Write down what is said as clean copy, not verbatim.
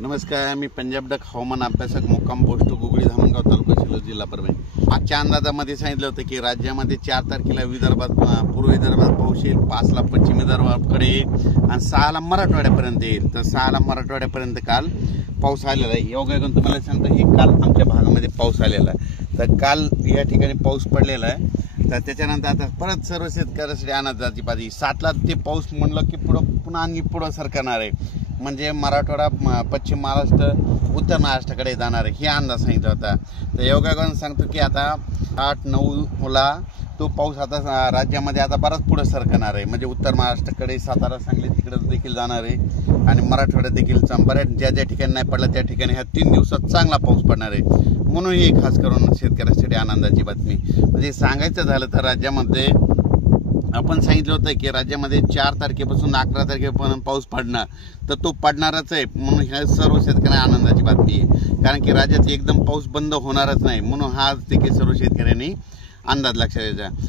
नमस्कार, मी पंजाब डक हवामान अभ्यासक मुक्काम पोस्ट गुगळी धामणगाव तालुका शिरूर जिल्हा परभणी। मागच्या अंदाजामध्ये सांगितलं होतं की राज्यामध्ये 4 तारखेला विदर्भात पूर्व विदर्भात पाऊस येईल, 5 ला पश्चिम विदर्भाकडे येईल आणि 6 ला मराठवाड्यापर्यंत येईल। तर 6 ला मराठवाड्यापर्यंत काल पाऊस आलेला आहे। योगायोगाने तुम्हाला सांगतो हे काल आमच्या भागामध्ये पाऊस आलेला आहे। तर काल या ठिकाणी पाऊस पडलेला आहे। तर त्याच्यानंतर आता परत सर्व शेतकऱ्यांसाठी आनंदाची बातमी, 7 ला ते पाऊस म्हणलं की पुन्हा आणखी पुढे सरकणार आहे, म्हणजे मराठवाडा, पश्चिम महाराष्ट्र, उत्तर महाराष्ट्राकडे जाणार आहे, हे अंदाज सांगितला होता। तर योगायोगाने सांगतो की आता 8-9 ला तो पाऊस आता राज्यामध्ये आता बराच पुढे सरकणार आहे, म्हणजे उत्तर महाराष्ट्राकडे, सातारा, सांगली तिकडे देखील जाणार आहे आणि मराठवाड्यात देखील बऱ्याच ज्या ठिकाणी नाही पडला त्या ठिकाणी ह्या 3 दिवसात चांगला पाऊस पडणार आहे। म्हणून ही खास करून शेतकऱ्यांसाठी आनंदाची बातमी। म्हणजे सांगायचं झालं तर राज्यामध्ये आपण सांगितलं होतं की राज्यामध्ये 4 तारखेपासून 11 तारखेपर्यंत पाऊस पडणार, तर तो पडणारच आहे। म्हणून ह्या सर्व शेतकऱ्यांना आनंदाची बातमी आहे, कारण की राज्यात एकदम पाऊस बंद होणारच नाही, म्हणून हा देखील सर्व शेतकऱ्यांनी अंदाज लक्षात द्यायचा।